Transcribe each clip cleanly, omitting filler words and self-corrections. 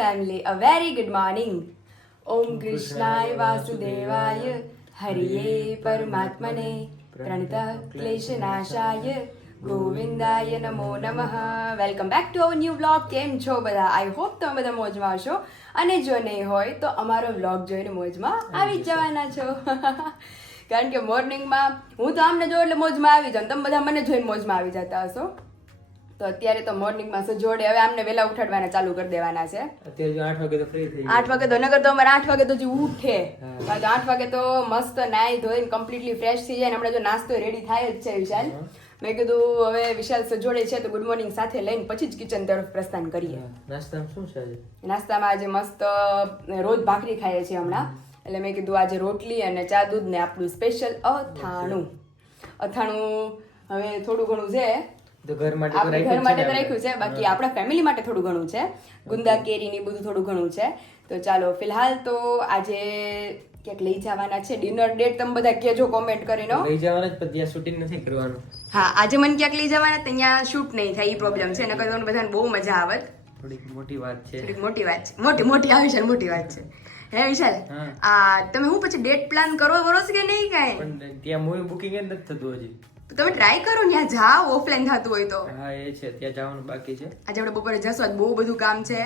family, a very good morning. Om Krishnaya Vasudevaya Hariye Paramatmane Pranitah Kleshanashaya Govindaya Namo Namaha. Welcome back to our new vlog. કેમ છો બધા? I hope તમે બધા મોજમાં હશો અને જો નહીં હોય તો અમારો vlog જોઈને મોજમાં આવી જવાના છો. કારણ કે મોર્નિંગમાં હું તો આમને જો એટલે મોજમાં આવી જાઉં, તમે બધા મને જોઈને મોજમાં આવી જતા હશો. તો અત્યારે તો મોર્નિંગમાં સજોડે હવે આમને વહેલા ઉઠાડવાના ચાલુ કરી દેવાના છે. અત્યારે જો 8 વાગે તો ફ્રી થઈ 8 વાગે તો નગર તો અમારે 8 વાગે તો જે ઉઠે, 8 વાગે તો મસ્ત નાઈ ધોઈને કમ્પ્લીટલી ફ્રેશ થઈ જાય. હમણાં જો નાસ્તો રેડી થાય જ છે વિશાલ. મેં કીધું હવે વિશાલ સજોડે છે તો ગુડ મોર્નિંગ સાથે લઈને પછી જ કિચન તરફ પ્રસ્થાન કરીએ. નાસ્તામાં શું છે આજે? નાસ્તામાં આજે મસ્ત રોજ ભાખરી ખાઈએ છીએ હમણાં, એટલે મેં કીધું આજે રોટલી અને ચા દૂધ ને આપણું સ્પેશિયલ અથાણું હવે થોડું ઘણું છે તો ઘર માટે આપણે ઘર માટે તો રાખ્યું છે, બાકી આપણા ફેમિલી માટે થોડું ઘણું છે, ગુંદા કેરી ની બધું થોડું ઘણું છે. તો ચાલો ફિલહાલ તો આજે ક્યાંક લઈ જવાના છે. ડિનર ડેટ તમે બધા કહેજો કોમેન્ટ કરીને. લઈ જવાના જ પણ ત્યાં શૂટિંગ નથી કરવાનું. હા આજે મને ક્યાંક લઈ જવાના ત્યાં શૂટ નહીં થાય, એ પ્રોબ્લેમ છે. નકર તો બધાને બહુ મજા આવત. થોડીક મોટી વાત છે. થોડીક મોટી વાત છે, મોટી આવી છે, મોટી વાત છે. હે વિશાલ, તમે હું પછી ડેટ પ્લાન કરો કે નહીં કાંઈ? પણ ત્યાં મૂવી બુકિંગ જ નથી થતું હજી. તમે ટ્રાય કરો ત્યાં જાઓ, ઓફલાઈન થતું હોય તો. હા એ છે, ત્યાં જવાનું બાકી છે. આજે આપણે બપોરે જશું, આજ બહુ બધું કામ છે.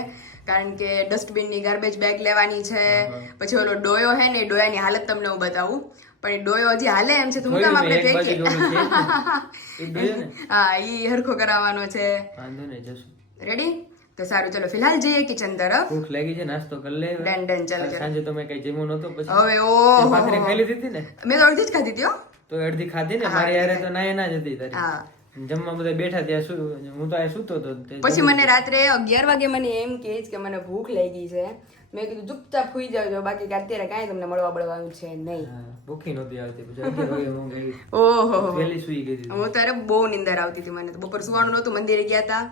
કારણ કે ડસ્ટબિન ની ગાર્બેજ બેગ લેવાની છે, પછી ઓલો ડોયો હે ને ડોયાની હાલત તમને હું બતાવું. પણ એ ડોયો હજી હાલે એમ છે તો હું કામ આપણે હા ઈ હરખો કરાવવાનો છે. વાંધો નહીં, જશું. રેડી? તો સારું ચલો ફિલહાલ જઈએ કિચન તરફ. ભૂખ લાગી છે, નાસ્તો કરી લે. ડન ચાલો. સાંજે તો મેં કઈ જમ્યો નહોતો, પછી હવે ઓહો ભાખરી ખાઈ લીધી હતી ને. મેં તો અડધી જ ખાધી હતી હો. તો અડધી ખાધી ને, મારી યારે તો ના જ હતી તારી. હા જમવા બધા બેઠા ત્યાં હું તો આ સૂતો હતો. પછી મને રાત્રે 11 વાગે મને એમ કહે કે મને ભૂખ લાગી છે. મેં કીધું ચૂપચાપ સુઈ જાવજો, બાકી કે અત્યારે કાંઈ તમને મળવા બળવાનું છે નહીં. ભૂખી નહોતી આવતી, પછી 11 વાગે ઊંઘ આવી. ઓહો વહેલી સુઈ ગઈ હતી. હું ત્યારે બહુ નિંદર આવતી હતી મને તો. બપોર સુવાનું નહોતું, મંદિરે ગયા હતા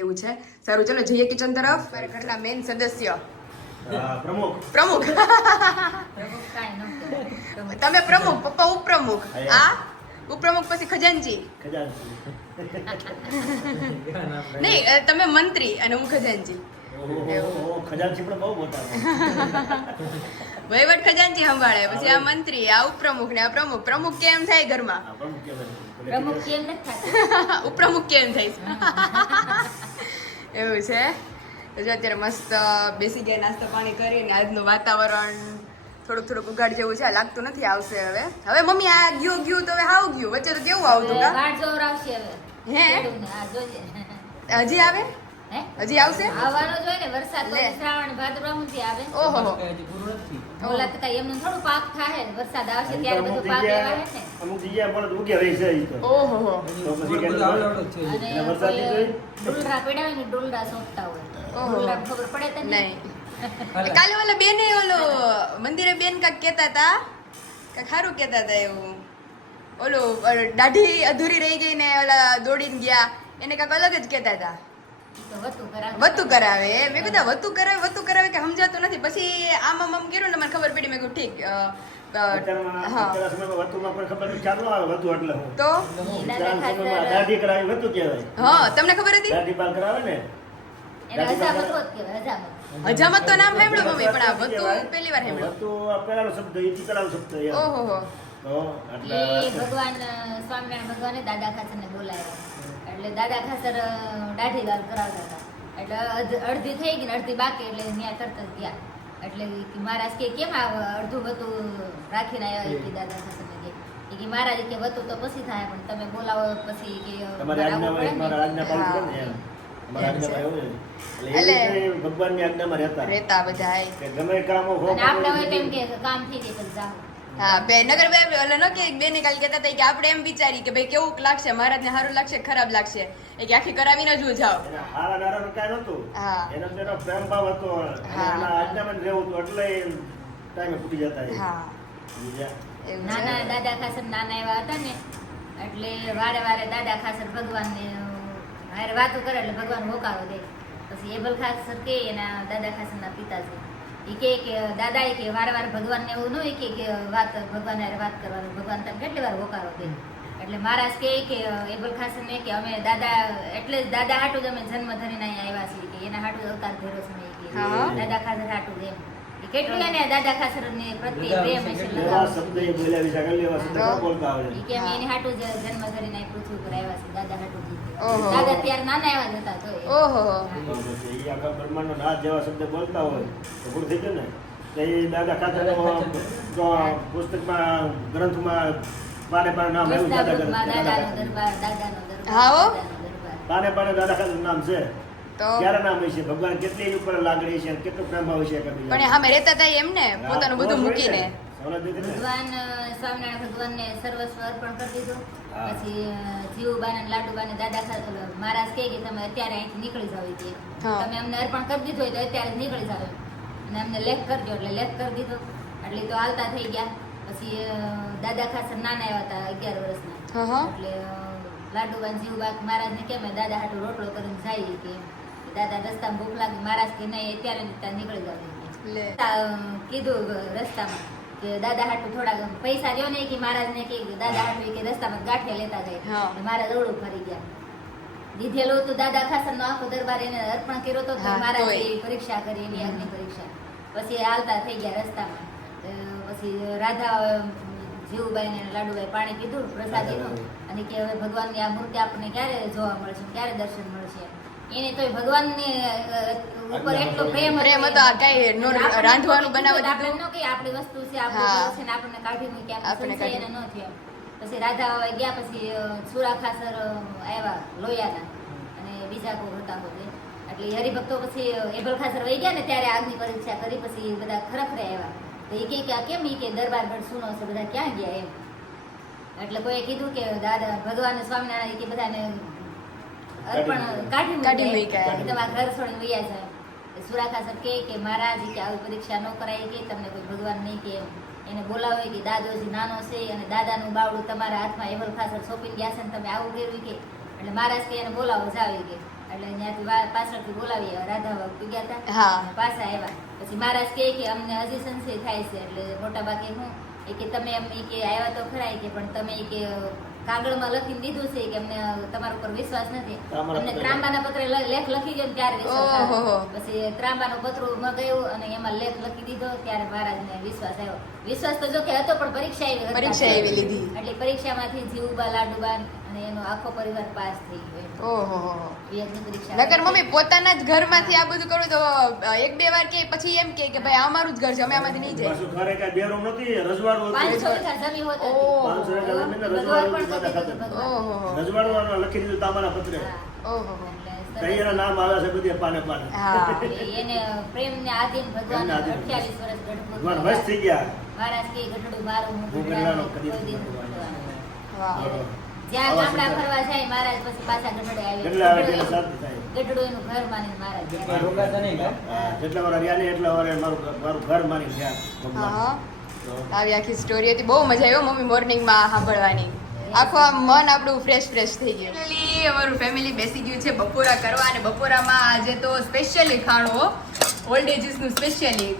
એવું છે. સારું ચલો જઈએ કિચન તરફ. મારા ઘરના મેઇન સદસ્ય પ્રમુખ તમે પ્રમુખ, પપ્પા ઉપપ્રમુખ, આ ઉપપ્રમુખ પછી ખજાનચી નહીં, તમે મંત્રી અને હું ખજાનચી. વહીવટ ખજાનચી સંભાળે, પછી આ મંત્રી, આ ઉપપ્રમુખ ને આ પ્રમુખ. પ્રમુખ કેમ થાય ઘરમાં? ઉપપ્રમુખ કેમ થાય એવું છે. તો જો અત્યારે મસ્ત બેસી ગયા, નાસ્તો પાણી કરીને. આજનું વાતાવરણ થોડુંક ઉઘાડ જેવું છે, લાગતું નથી આવશે હવે. હવે મમ્મી આ ગયું તો હવે હાવ ગયું. વચ્ચે તો કેવું આવતું કા? હે હજી આવે? હજી આવશે? આવવાનો જ હોય ને, વરસાદ તો શ્રાવણ ભાદરવા થી આવે. ઓહો ઓલા તો કઈ એમનું થોડું પાક થાય, વરસાદ આવશે ત્યારે બધું પાક લેવા હે ને. અમુક જગ્યા પર ઉગે રહી છે ઈ તો. ઓહો તો પછી કે અને ડોલરા પડ્યા હોય ને, ડોલરા સોંપતા હોય. ડોલરા ખબર પડે તો નહીં. કાલે ઓલા બેને ઓલો મંદિરે બેન કાક કેતા હતા, કાક સારું કેતા હતા એવું. ઓલું દાઢી અધૂરી રહી ગઈ ને ઓલા દોડીને ગયા, એને કાક અલગ જ કેતા હતા. વતું કરાવે. મેં કીધું વતું કરાવે કે સમજાતું નથી. પછી આમ કર્યું ને મને ખબર પડી. મેં કીધું ઠીક. તો હા તમને ખબર હતી? હજામત તો નામ સાંભળ્યું મમ્મી, પણ આ વતું પહેલી વાર સાંભળ્યું. ઓહો ભગવાન સ્વામિનારાયણ ભગવાને દાદા ખાચર ને બોલાવ્યા, એટલે દાદા ખાચર દાઢી ગાલ કરાવતા હતા. એટલે અડધી થઈ ગઈ ને અડધી બાકી, એટલે ત્યાં તરત જ ગયા. એટલે મહારાજ કે કેમ અડધું વતું રાખીને આવ્યા? કે દાદા ખાચર ને કે મહારાજ કે વતું તો પછી થાય, પણ તમે બોલાવો પછી કે ભગવાનની આજ્ઞામાં રહેતા બધા. ગમે કામ આપણે હોય તેમ કે કામ થઈ ગઈ પછી જાઓ. હા બે નગર બે ઓલો ન કે બેને કાલ કહેતા હતા કે આપણે એમ વિચારી કે ભાઈ કેવું લાગશે, મહારાજને સારું લાગશે ખરાબ લાગશે, એ કે આખી કરાવીને જ જાઓ. હારા નારાનું કાંઈ નહોતું. હા એનો તેનો પ્રેમ ભાવ હતો, એના આજ્ઞામાં રહેવું હતું, એટલે ટાઈમે ફૂટી જતા. હા નાના દાદા ખાસર નાના એવા હતા ને, એટલે વારે વારે દાદા ખાસર ભગવાનને હારે વાતો કરે એટલે ભગવાન હોકારો દે. પછી એબલ ખાસર કે એના દાદા ખાસરના પિતાજી એ કે દાદા એ કે વારે વારે ભગવાનને એવું ન હોય કે વાત ભગવાન હારે વાત કરવાનું, ભગવાન તને કેટલી વાર હોકારો દે. એટલે મહારાજ કે એબલ ખાસન ને કે અમે દાદા એટલે જ દાદા હાટું જ અમે જન્મ ધરીને અહીંયા આવ્યા છીએ કે એના હાટું જ અવતાર ધર્યો છે મેં કે હા. દાદા ખાસર હાટું જ એમ કે કેટલું એને દાદા ખાસર ને પ્રત્યે પ્રેમ હશે એવા લગાવ શબ્દ એ બોલ્યા વિશાખાલી, એવા શબ્દ ન બોલતા આવડે. ઈ કે અમે એની હાટું જ જન્મ ધરીને અહીં પૃથ્વી ઉપર આવ્યા છીએ દાદા હાટું જ. ઓહો. દાદા ત્યારે નાના એવા જ હતા તો ઓહો. તો પછી ઈ આખા બ્રહ્માંડનો નાથ જેવા શબ્દ બોલતા હોય તો ભૂલ થઈ જાય ને. તો એ દાદા ખાતર પુસ્તકમાં ગ્રંથમાં પાને પાને નામ આવ્યું દાદા દાદાનો ખાતર. દરબાર દાદાનો દરબાર હા હો. દાદાનો દરબાર. પાને પાને દાદા ખાતર નામ છે. તો ક્યારે નામ હોય છે? ભગવાન કેટલી એની ઉપર લાગણી છે, કેટલો પ્રેમ હોય છે એકબીજાને. પણ એ સામે રહેતા હતા એમ ને પોતાનું બધું મૂકીને. સવલત દીધી ને. ભગવાન સ્વામિનારાયણ ભગવાનને સર્વસ્વ અર્પણ કરી દીધું. હા. પછી જીવુબાને ને લાડુબાને દાદા ખાતર મહારાજ કહે કે તમે અત્યારે અહીંથી નીકળી જાવ ઈ કે. હા. તમે અમને અર્પણ કરી દીધું હોય તો અત્યારે જ નીકળી જાવ એમ. અને અમને લેખ કરજો એટલે લેખ કરી દીધો એટલે ઈ તો હાલતા થઈ ગયા. પછી દાદા ખાસર નાના એવા હતા 11 વર્ષના. હા, હા. એટલે લાડુબાન જીવુબા મહારાજને કેમ દાદા હાટુ રોટલો કરીને જાય કે દાદા રસ્તામાં ભૂખ લાગી. મહારાજ કે નહીં અત્યારે જ ત્યાં નીકળી જાવ ઈ કે. લે. કીધું રસ્તામાં કે દાદા હાટુ થોડાક પૈસા જો ને કે મહારાજને કે દાદા હાટુ કે રસ્તામાં ગાંઠિયા લેતા હા. ગયા. મહારાજ ઓળું ફરી ગયા. દીધેલું હતું દાદા ખાસરનો આખો દરબાર એને અર્પણ કર્યો હતો. હા, મહારાજે તોય. પરીક્ષા કરી એની અગ્નિ પરીક્ષા. પછી હાલતા થઈ ગયા રસ્તામાં. પછી રાધા જીવુબાઈ ને લાડુબાઈ પાણી પીધું પ્રસાદીનું અને કે હવે ભગવાનની આ મૂર્તિ આપણને ક્યારે જોવા મળશે, ક્યારે દર્શન મળશે. એને તોય ભગવાનને ઉપર એટલો પ્રેમ પ્રેમ હતો, આ કાંઈ નો રાંધવાનું બનાવવા આપણે દીધું. ન કે આપણી વસ્તુ છે, હા. આપણું ઘર છે ને આપણને કાઢી મૂક્યા આપણને આપણને એને ન થયું. પછી રાધા ગયા પછી સુરા ખાસર આવ્યા લોયાના અને બીજા કોઈ હતા બધે એટલે ઈ હરિભક્તો પછી એબલ ખાસર વહી ગયા ને ત્યારે આગની પરીક્ષા કરી પછી બધા ખરેખરે આવ્યા. તો એ કે આ કેમ ઈ કે દરબાર ગઢ સુનો છે, બધા ક્યાં ગયા એમ. એટલે કોઈએ કીધું કે દાદા ભગવાન સ્વામિનારાયણ કે બધાને અર્પણ કાઢી કાઢી મૂક્યા. મૂક્યા. કે તમારા ઘર છોડીને વયા જાય. સુરા ખાસર કે મહારાજ કે આવી પરીક્ષા ન કરાય કે તમને કોઈ ભગવાન નહીં કે એમ. એને બોલાવે કે દાદોજી નાનો છે અને દાદાનું બાવડું તમારા હાથમાં એબલ ખાસર સોંપીને ગયા છે ને તમે આવું કર્યું કે. એટલે મહારાજ કે એને બોલાવો જાવ કે. એટલે ત્યાંથી પાછળથી બોલાવી રાધા બાપુ ગયા હતા. હા. અને પાછા આવ્યા. પછી મહારાજ કે અમને હજી સંશય થાય છે. એટલે મોટા ભાગે હું એ કે તમે એમ ઈ કે આવ્યા તો ખરા કે પણ તમે ઈ કે કાગળમાં લખીને દીધું છે કે અમને તમારા ઉપર વિશ્વાસ નથી. અમને ત્રાંબાના પત્રે લેખ લખી ગયો ને ત્યારે વિશ્વાસ ઓહો. આવ્યો. પછી ત્રાંબાનું પતરું મગાવ્યું અને એમાં લેખ લખી દીધો ત્યારે મહારાજને વિશ્વાસ આવ્યો. વિશ્વાસ તો જો કે હતો પણ પરીક્ષા આવી પરીક્ષા એવી લીધી. એટલે પરીક્ષામાંથી જીવુબા લાડુબા અને એનો આખો પરિવાર પાસ થઈ ગયો. ઓહો. વિયતની પરીક્ષા નકર મમ્મી પોતાના જ ઘરમાંથી આ બધું કરું તો એક બે વાર કે પછી એમ કે ભાઈ આ અમારું જ ઘર છે, અમે આમાંથી નહીં જાય. પાછું ઘરે કાંઈ બે રૂમ નથી, રજવાડું હતું. 500 વીઘા જમીન હોતી ઓહો. 500 વીઘા જમીન ને ભગવાન રજવાડું પણ હતું કરી દાદા દીધું ખાતર. ભગવાન. રજવાડું લખી દીધું તાંબાના પત્રે. હા. ઓહો. એટલે તો એના નામ આવે છે બધે પાને પાને. હા. એને પ્રેમને આધીન ભગવાન પ્રેમને આધીન. 28 વર્ષ ભગવાન ગઢપુર વશ થઈ ગયા. મહારાજ કે ગઢડું મારું હું હું ગઢડાનું ગઢડાનો કદી કોઈ દી નથી નથી ભગવાન. વાહ. જ્યાં આવા ગામડા સુંદર. ફરવા જાય મહારાજ પછી પાછા ગઢડે આવે. ગઢડા આવે એટલે શાંતિ થાય. ગઢડું એનું ઘર માનીને મહારાજ જાય. ભાઈ રોકાતા નહીં કાં? હા, જેટલા વાર રહ્યા ને એટલા વાર મારું ઘર માની ગયા ભગવાન. હા. તો આવી આખી સ્ટોરી હતી, બહુ મજા આવી હો મમ્મી મોર્નિંગમાં સાંભળવાની. આખું આમ મન આપણું ફ્રેશ થઈ ગયું. ફાઇનલી અમારું ફેમિલી બેસી ગયું છે બપોરા કરવા અને બપોરામાં આજે તો સ્પેશિયલી ખાણો ઓલ્ડ એજીસનું સ્પેશિયલી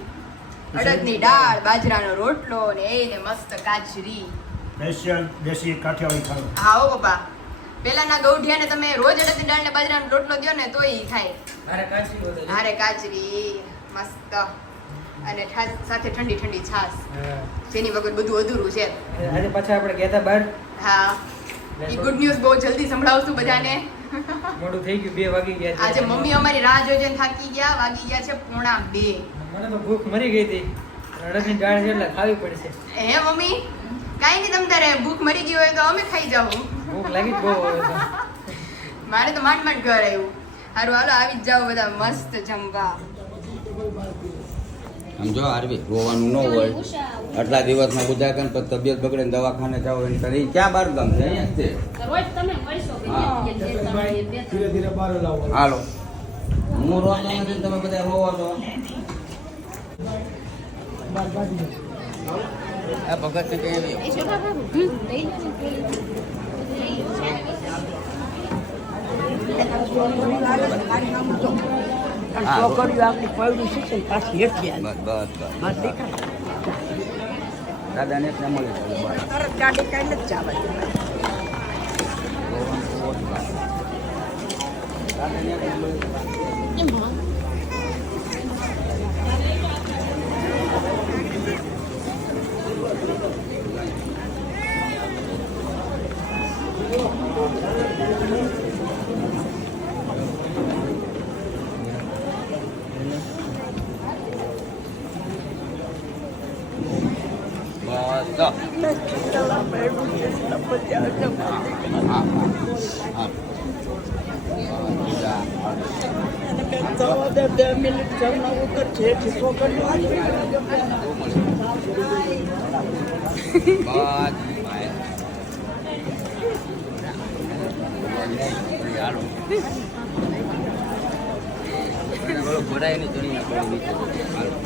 અડદની દાળ, બાજરાનો રોટલો ને એને મસ્ત કાચરી. સ્પેશિયલ દેશી કાઠિયાવાડી ખાણું. હા હો પપ્પા, પેલાના ગૌઢિયાને તમે રોજ અડદની દાળ ને બાજરાનો રોટલો દ્યો ને તોય ઈ ખાય. મારે કાચી હોતે. હારે કાચરી મસ્ત અને સાથે ઠંડી ઠંડી છાશ, હા. જેની વગર બધું અધૂરું છે. આજે પાછા આપણે ગયા તા બહાર. હા, ઈ ગુડ ન્યૂઝ બહુ જલ્દી સંભળાવશું બધાને. મોડું થઈ ગયું, 2 વાગી ગયા છે. આજે મમ્મી અમારી રાહ જોઈને થાકી ગયા, વાગી ગયા છે 1:45. મને તો ભૂખ મરી ગઈ હતી. અડદની દાળ છે એટલે ખાવી પડશે. હે મમ્મી, કાઈ નહીં, તમ તારે ભૂખ મરી ગઈ હોય તો અમે ખાઈ જાવું. ભૂખ લાગી જ બહુ હવે તો. મારે તો માંડ માંડ ઘર આવ્યું. હારું હાલો આવી જ જાઓ બધા મસ્ત જમવા. સમજો આરવી રોવાનું ન હોય આટલા દિવસમાં ગુજાર કરે પછી તબિયત બગડે ને દવાખાને જાવ એને કરે ઈ ક્યાં બાર ગામ છે અહીંયા જ છે હા. હાલો હું રોતો નથી ને તમે બધા રોવો છો આ ભગત ને કઈ છોકરીઓ આપણી પૈડું શીખે પાછી હેઠી બસ બસ બસ દાદાને જ મળી તરત ગાડી કાઢી જ જવા બસ તો. હા, હા. ભરાય નહીં ચડી નાખો.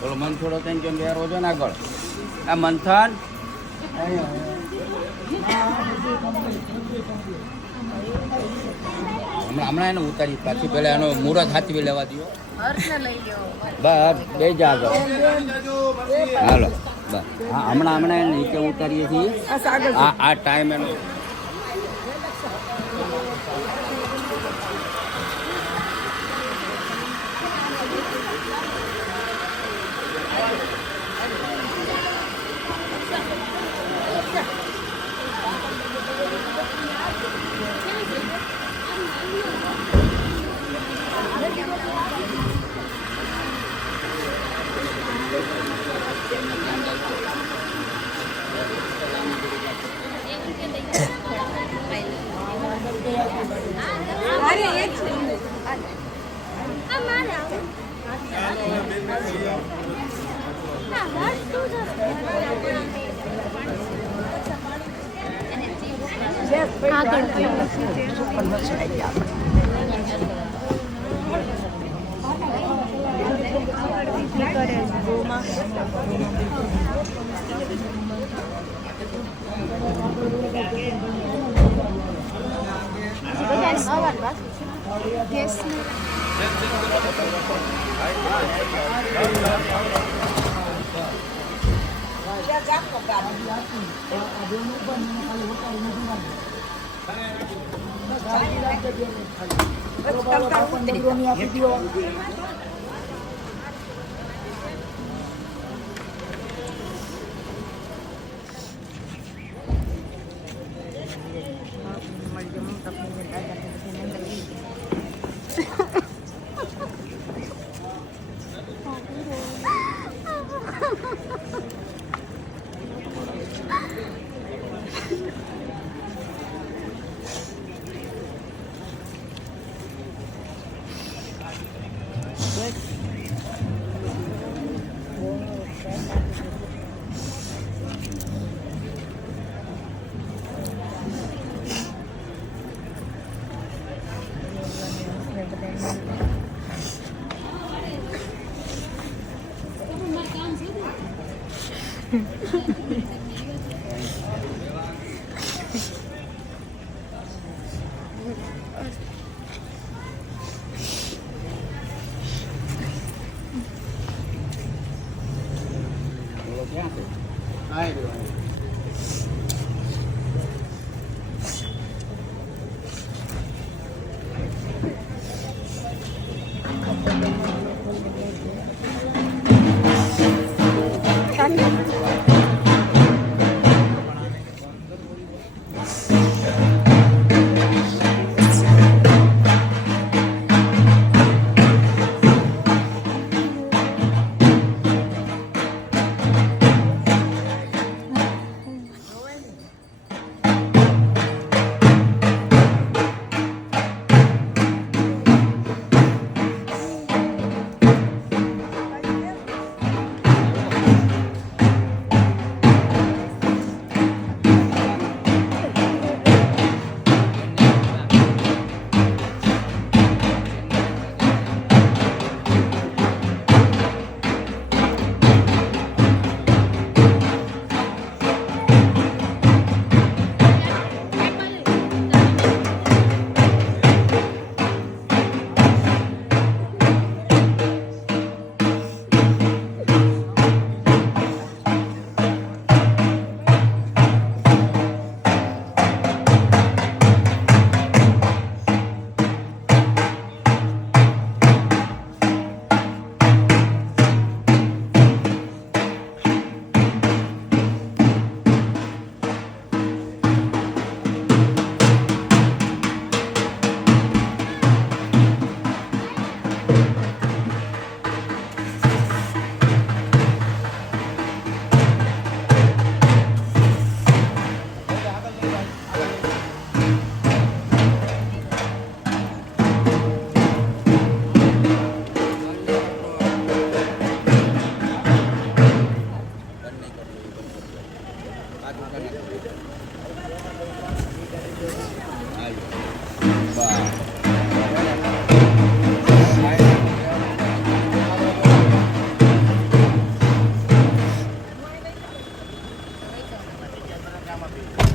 બોલો મંથોડો થઈને કેમ બે રોજો ને આગળ આ મંથન હમણાં એને ઉતારી પાછી પેલા એનો મુહૂર્ત હાથવી લેવા દો. બસ બે જા આગળ હાલો બસ હા હમણાં એને નીચે ઉતારીએ છીએ આ ટાઈમ એનો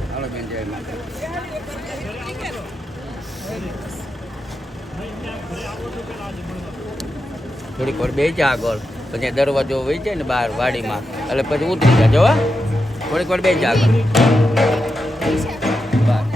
હાલો બેન, જય માતા. થોડીક વાર બેસી આગળ, પછી દરવાજો વહી જાય ને બહાર વાડીમાં, એટલે પછી ઉતરી જાજો. હો, થોડીક વાર બેસી આગળ. બસ.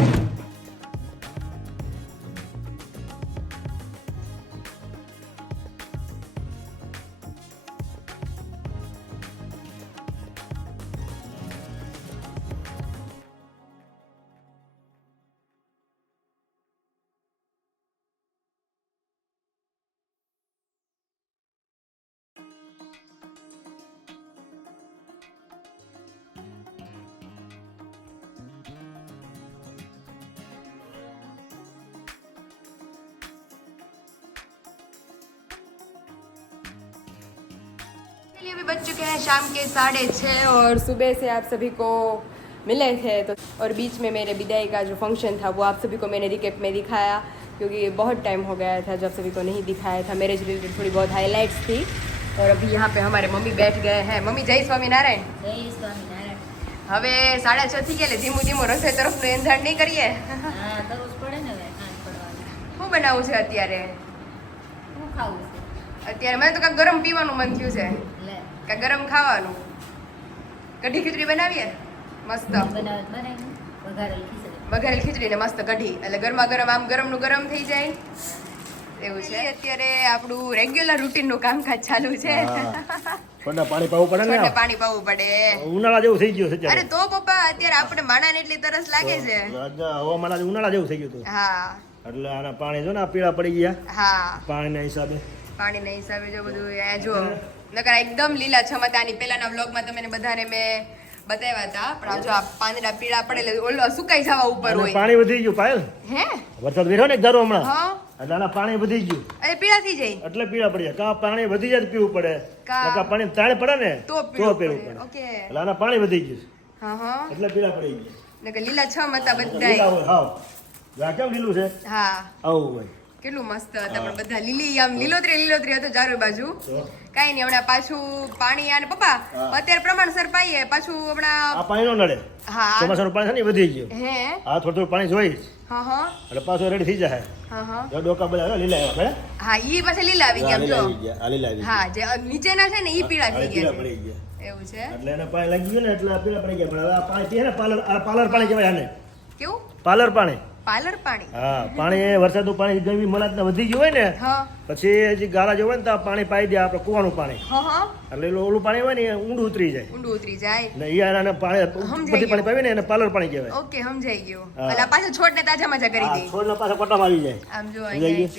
चलिए अभी बज चुके हैं शाम के 6:30 और सुबह से आप सभी को मिले थे तो और बीच में मेरे विदाई का जो फंक्शन था वो आप सभी को मैंने रिकेप में दिखाया क्योंकि बहुत टाइम हो गया था जब सभी को नहीं दिखाया था मैरिज रिलेटेड थोड़ी बहुत हाईलाइट्स थी और अभी यहाँ पे हमारे मम्मी बैठ गए हैं मम्मी जय स्वामीनारायण જય સ્વામિનારાયણ. હવે 6:30 થઈ ગયા એટલે ધીમું ધીમું રસોઈ તરફનું એંધાણ નહીં કરીએ હા કરવું જ પડે ને હવે સાંજ પડવાની. શું બનાવવું છે અત્યારે શું ખાવું છે? અત્યારે મને તો કાંઈક ગરમ પીવાનું મન થયું છે લે કાંઈક ગરમ ખાવાનું કઢી ખીચડી બનાવીએ મસ્ત બનાવી વઘારેલ ખીચડી. વઘારેલ ખીચડી ને મસ્ત કઢી એટલે ગરમા ગરમ આમ ગરમનું ગરમ થઈ જાય એવું છે અત્યારે આપણું રેગ્યુલર રૂટીનનું કામકાજ ચાલુ છે થોડા પાણી પાવું પડે ને છોડને પાણી પાવું પડે ઉનાળા જેવું થઈ ગયું છે અરે તો પપ્પા અત્યારે આપણે માણાને એટલી તરસ લાગે છે હવામાન આજે ઉનાળા જેવું થઈ ગયું હતું હા એટલે આના પાણી જો ને આ પીળા પડી ગયા હા પાણીના હિસાબે પાણીના હિસાબે જો બધું આ જો નકર એકદમ લીલા છમતાની પહેલાના વ્લોગમાં તમને બધાને મેં બતાવ્યા હતા પણ આ જો આ પાંદડા પીળા પડે એટલે ઓલો સુકાઈ જવા ઉપર અને હોય પાણી વધી ગયું પાયલ હે વરસાદ વેર્યો ને એક ધારો હમણાં હા એટલે આના પાણી વધી ગયું અરે પીળા થઈ જાય એટલે પીળા પડી જાય કા પાણી વધી જાય તો પીવું પડે કા- કા પાણી તાણ પડે ને તો તો પીળું પીવું પડે. પડે ઓકે. એટલે આના પાણી વધી ગયું હા હા એટલે પીળા પડી ગયા નકર લીલા છમ હતા લીલા બધા હોય હાવ આ કેમ લીલું છે હા આવું હોય કેટલું મસ્ત હતા પણ બધા લીલી આમ લીલોતરી હતું ચારે બાજુ તો કાઈ નહીં હમણાં પાછું પાણી અને પપ્પા હા. અત્યારે પ્રમાણસર પાઈએ પાછું આ હમણાં પાણી નો નડે હા ચોમાસાનું પાણી છે ને એ વધી ગયું હે આ થોડું થોડું પાણી જોઈ હા હા એટલે પાછું રેડી થઈ જાય હા હા જો ડોકા બધા આવ્યા, લીલા આવ્યા હા ઈ પાછા લીલા આવી ગયા આમ જો આ લીલા આવી હા જે નીચેના છે ને ઈ પીળા થઈ પીળા ગયા પડી છે ગયા એવું છે એટલે એને પાણી લાગી ગયું ને એટલે આ પીળા પડી ગયા પણ હવે આ પાણી પીએ ને પાલર પાણી કહેવાય આને કેવું પાલર પાણી પાર્લર પાણી હા પાણી વરસાદનું પાણી ગરમી મલાત વધી ગયું હોય ને હા પછી હજી ગાળા જેવું હોય ને તો આ પાણી પાઈ દે આપણે કૂવાનું પાણી હા હા એટલે ઓલું પાણી હોય ને એ ઊંડું ઉતરી જાય ઊંડું ઉતરી જાય ને ઈ આને પાણી સમજાઈ બધી પાણી ગયું. પાવી ને એને પાલર પાણી કહેવાય ઓકે સમજાઈ ગયું હા. એટલે પાછા છોડને તાજા મજા કરી આ દઈ છોડના પાછા કોટામાં આવી જાય આમ જો સમજાઈ અહીંયા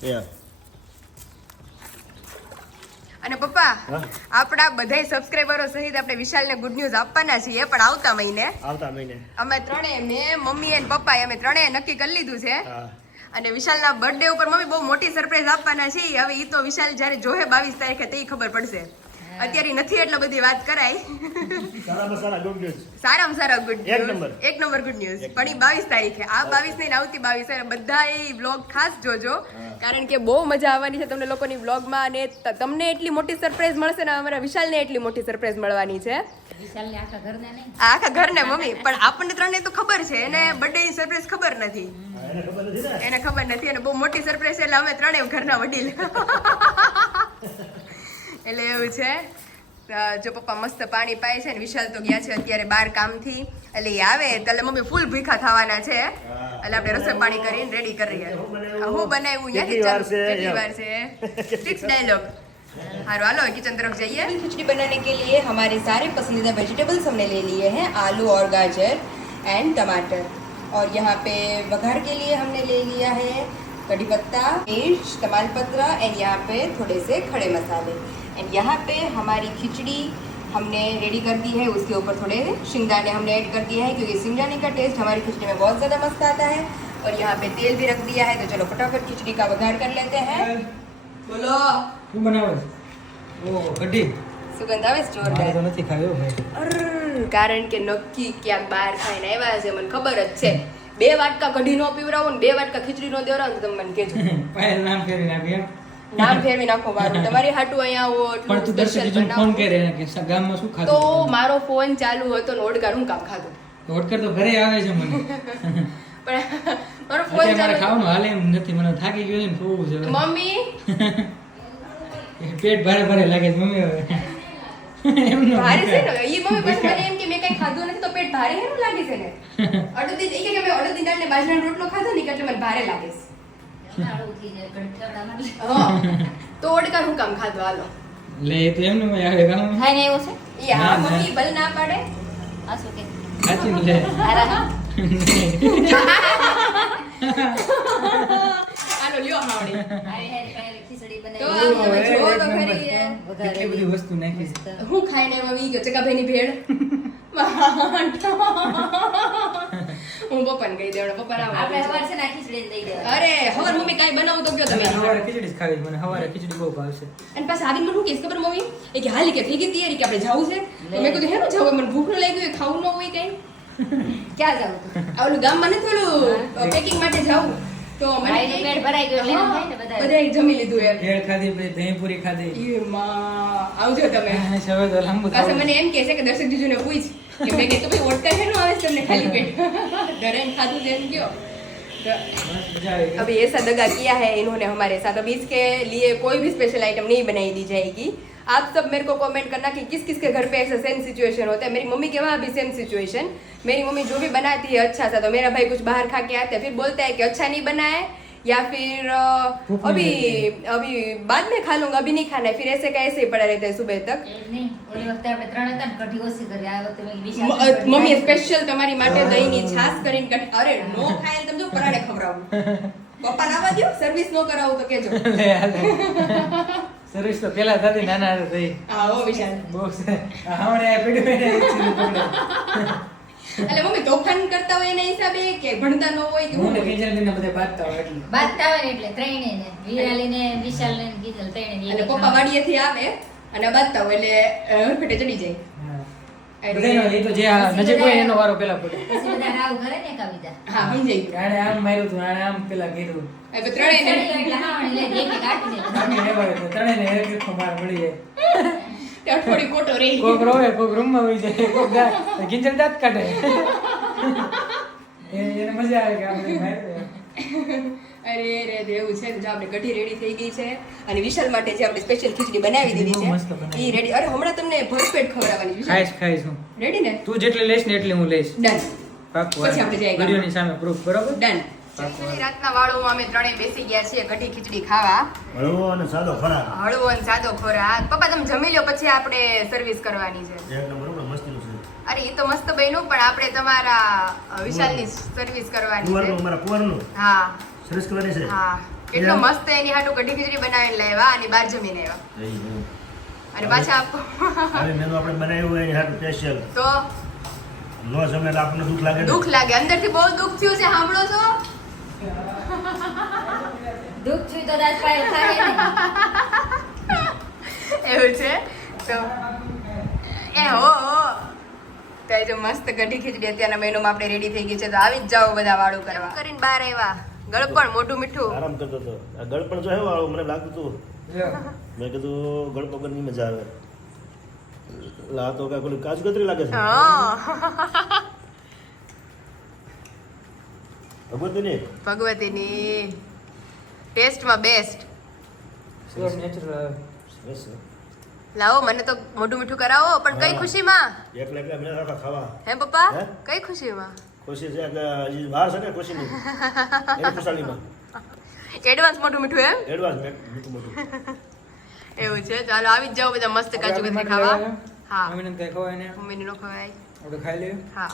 છે એ અને પપ્પા હા. આપણા બધાય સબસ્ક્રાઇબરો સહિત આપણે વિશાલને ગુડ ન્યૂઝ આપવાના છીએ પણ આવતા મહિને આવતા મહિને અમે ત્રણેય મેં મમ્મી અને પપ્પા અમે ત્રણેય નક્કી કરી લીધું છે હા અને વિશાલના બર્થડે ઉપર મમ્મી બહુ મોટી સરપ્રાઈઝ આપવાના છે હવે ઈ તો વિશાલ જ્યારે જોહે 22 તારીખે તે ખબર પડશે અત્યારે નથી એટલે બધી વાત કરાય સારામાં સારા ગુડ ન્યૂઝ સારામાં સારા ગુડ એક નંબર. એક નંબર ગુડ ન્યૂઝ પણ ઈ 22 તારીખે આ 22 નહીં ને આવતી 22 એટલે બધા એ વ્લોગ ખાસ જોજો કારણ કે બહુ મજા આવવાની છે તમને લોકોની વ્લોગમાં અને તમને એટલી મોટી સરપ્રાઈઝ મળશે ને અમારા વિશાલને એટલી મોટી સરપ્રાઈઝ મળવાની છે વિશાલને આખા ઘરને નહીં. આ આખા ઘરને મમ્મી પણ આપણને ત્રણને તો ખબર છે એને બર્થડે ની સરપ્રાઈઝ ખબર નથી એને ખબર નથી ને એને ખબર નથી અને બહુ મોટી સરપ્રાઈઝ છે એટલે અમે ત્રણેય ઘરના વડીલ એટલે એવું છે જો પપ્પા મસ્ત પાણી પાય છે ને વિશાલ તો ગયા છે અત્યારે બહાર કામથી એટલે એ આવે એટલે મમ્મી ફૂલ ભૂખા થવાના છે એટલે આપણે રસોઈ પાણી કરીને રેડી કરીએ હું બનાવ્યું કેટલી વાર છે? કેટલી વાર છે ફિક્સ ડાયલોગ हारो आलो किचन तरफ जाइए खिचड़ी बनाने के लिए हमारे सारे पसंदीदा वेजिटेबल्स हमने ले लिए हैं आलू और गाजर एंड टमाटर और यहाँ पे वघार के लिए हमने ले लिया है कड़ी पत्ता मिर्च तमालपत्र एंड यहाँ पे थोड़े से खड़े मसाले एंड यहाँ पे हमारी खिचड़ी हमने रेडी कर दी है उसके ऊपर थोड़े शिंगदाने हमने ऐड कर दिया है क्योंकि शिंगदाने का टेस्ट हमारी खिचड़ी में बहुत ज़्यादा मस्त आता है और यहाँ पे तेल भी रख दिया है तो चलो फटाफट खिचड़ी का वघार कर लेते हैं बोलो શું બનાવે છે? ઓ કઢી સુગંધ આવે છે મારે તો જોરદાર નથી ખાવી હો ભાઈ. કારણ કે નક્કી ક્યાંક બહાર ખાઈને આવ્યા છે મને ખબર જ છે 2 વાટકા કઢી નો પીવરાવો ને 2 વાટકા ખીચડી નો દેવરાવો ને તમે મને કહેજો. પાયલ નામ ફેરવી નાખી એમ. નામ ફેરવી નાખો મારું. તમારી હાટુ અહીંયા આવો પણ તું દર્શક સ્પેશિયલ બીજું ફોન બનાવો. કરે એને કે ગામમાં શું તો ખાધું મારો ફોન ચાલુ હતો ને ઓડકાર હું કામ ખાધું. હોટકર તો ઘરે આવે છે મને પણ મારો ફોન અત્યારે મારે ચાલુ. ખાવાનું હાલે એમ નથી મને થાકી ગયો છે ને થોડું છે હવે. મમ્મી પેટ ભારે ભારે લાગે છે મમ્મી હવે એમ ન ભારે છે ને ઈ મમ્મી પછી મને એમ કે મેં કઈ ખાધું નથી તો પેટ ભારે કેમ લાગે છે ને અડધી ઈ કે મેં અડધી દાળ ને બાજરાનો રોટલો ખાધો ને એટલે મને ભારે લાગે છે. નાળું થઈ જાય, ગળથાળામાં. હા. તો ઓડકાર હું કામ ખાધો હાલો. લે એ તો એમને આવે ગામમાં ખાઈને આવ્યો છે? ઈ હા ના, મમ્મી ભલે ના પાડે. આ શું કે? સાચી ને લે હારા હા? હાલો લ્યો હાવડી. હારી હારી પાયલે ખીચડી તો બનાવી. આ તમે ઓય, જોવો એક તો નંબર. ખરી યાર. કેટલી બધી વસ્તુ નાખી છે હું ખાઈને મમ્મી ગયો ચકાભાઈની ભેળ. હું પપ્પાને કહી દેવાનો પપ્પા ના આપણે આવે. સવાર છે ને આ ખીચડી જ દઈ દેવાની. અરે હવે મમ્મી કાઈ બનાવું તો કયો તમે. સવારે ખીચડી જ ખાવી છે મને સવારે ખીચડી બહુ ભાવશે અને પાછા આવીને મને શું કહીશ ખબર મમ્મી એ કે હાલી કે થઈ ગઈ તૈયારી કે આપણે જાવું છે તો મેં કીધું હેનું જાવું મને ભૂખ ન લાગી હોય ખાવું ન હોય કઈ ક્યાં જાવું તું? આ ઓલું ગામમાં નથી ઓલું પેકિંગ માટે જાવું તો મને ભાઈનું પેટ ભરાઈ ગયું એટલે એમ થાય ને બધાએ. બધાએ જમી લીધું એમ ભેળ ખાધી પછી દહીં પૂરી ખાધી ઈ માં આવજો તમે હવે તો લાંબુ પાછા થવું. મને એમ કહે છે કે દર્શક જીજુને પૂછ કે મેં કીધું ભાઈ ઓટકા હેનું આવે છે તમને ખાલી પેટ ધરેન ખાધું છે એમ કયો મજા આવી ગઈ. अभी ऐसा दगा किया है इन्होंने हमारे साथ अभी इसके लिए कोई भी स्पेशल आइटम नहीं बनाई दी जाएगी आप सब मेरे को कमेंट करना कि किस किस के घर पे ऐसा सेम सिचुएशन होता है मेरी मम्मी के वहाँ भी सेम सिचुएशन मेरी मम्मी जो भी बनाती है अच्छा सा तो मेरा भाई कुछ बाहर खा के आता है फिर बोलता है कि अच्छा नहीं बना है या फिर भूख अभी नहीं अभी बाद में खा लूंगा अभी नहीं खाना है फिर ऐसे का ऐसे ही पड़ा रहता है सुबह तक એ જ નહીં. ઓલી વખતે આપણે 3 હતા ને કઢી ઓછી કરી. આ વખતે મેં વિશાલ મમ્મી સ્પેશિયલ તમારી માટે દહીંની છાશ કરીને કઢી અરે નો ખાય તમે જો પરાણે ખવડાવું પપ્પા ના આવવા દો સર્વિસ નો કરાવું તો કેજો લે હાલે. સર્વિસ તો પેલા થતી નાના હતા થઈ હા ઓ વિશાલ બહુ છે હમણાં આ પેઢી પેઢી એટલે મમ્મી તોફાન કરતા હોય એના હિસાબે કે ભણતા ન હોય કે હું હું ને હોય? કિંજલબેનને બધે બાંધતા હોય એટલે બાંધતા હોય ને એટલે ત્રણેયને. વિરાલીને, વિશાલને ને ગીતલ ત્રણેયને. અને પપ્પા વાડીએથી આવે અને બાંધતા હોય એટલે હરફેટે ચડી જાય હા. અરે. બધાયનો એ તો જે આ નજીક હોય એનો વારો પેલા પડે પછી બધા રાવ ઘરે ને કવિતા. હા સમજાઈ ગયું આણે આમ માર્યું હતું આણે આમ પેલા કીધું હવે ત્રણેયને ચડી એટલે હા એટલે એક એક કાઢી દે. ત્રણેય રહેવાય તો ત્રણેયને એક એકનો માર મળી જાય અઠવાડિયું ખોટો રહી કોક રોવે કોક રૂમમાં હોઈ જાય કોક કિંજલ દાંત કાઢે એને મજા આવે કે આપણે માર્યું અરે રે દેવું છે જો આપણે કઢી રેડી થઈ ગઈ છે અને વિશાલ માટે જે આપણે સ્પેશિયલ ખીચડી બનાવી દીધી બહુ મસ્ત છે બનાવી. ઈ રેડી અરે હમણાં તમને ભરપેટ ખવડાવવાની વિશાલ ખાઈશ ખાઈશ હું રેડી ને તું જેટલી લઈશ ને એટલી હું લઈશ ડન પાક્કું પછી આપણે જઈએ ગામમાં. વિડીયોની સામે પ્રૂફ બરોબર ડન રાતના વાળુમાં અમે ત્રણેય બેસી ગયા છીએ કઢી ખીચડી ખાવા હળવો અને સાદો ખોરાક હળવો અને સાદો ખોરાક પપ્પા તમે જમી લો પછી આપણે સર્વિસ કરવાની છે એક નંબર બરોબર મસ્તીનું છે અરે એ તો મસ્ત બન્યું પણ આપણે તમારા વિશાલની સર્વિસ કરવાની કુંવરનું છે અમારા કુંવરનું હા સરસ કરવાની છે હા કેટલો મસ્ત એની હાટુ કઢી ખીચડી બનાવીને લાવ્યા અને બાર જમીને આવ્યા જઈ, જઈ. અને પાછા આપો આવી મેનુ આપણે બનાવ્યું હોય એની હાટું સ્પેશિયલ તો નો જમે એટલે આપણને દુઃખ લાગે ને દુઃખ લાગે અંદરથી બહુ દુઃખ થયું છે સાંભળો છો દુઃખ છું તો દાંત પાયલ ખાય ને. એવું છે તો એ હો તો એ જો મસ્ત કઢી ખીચડી અત્યારના મહિનામાં આપણે રેડી થઈ ગઈ છે તો આવી જ જાઓ બધા વાળું કરવા કરીને બહાર આવ્યા ગળપણ મોઢું મીઠું આરામ કરતો હતો આ ગળપણ જો હેવું આવું મને લાગતું હતું મેં કીધું ગળપણ વગરની મજા આવે લા તો કાંઈ પેલું કાજુ કતરી લાગે છે હા ભગવતીની ભગવતીની ટેસ્ટમાં બેસ્ટ નેચરલ બસ લાવો મને તો મોઢું મીઠું કરાવો પણ કઈ હા. ખુશીમાં એકલા એકલા મને રાખા ખાવા હે પપ્પા હે? કઈ ખુશીમાં ખુશી છે કે હજી વાર છે ને ખુશીની એની ખુશાલીમાં એડવાન્સ મોઢું મીઠું એમ એડવાન્સ મીઠું મોટું એવું છે ચાલો આવી જ જાઓ બધા મસ્ત કાજુ કતરી ખાવા હા મમ્મીને કઈ ખવાય ને મમ્મીની નો ખવાય આપણે ખાઈ લઈએ હા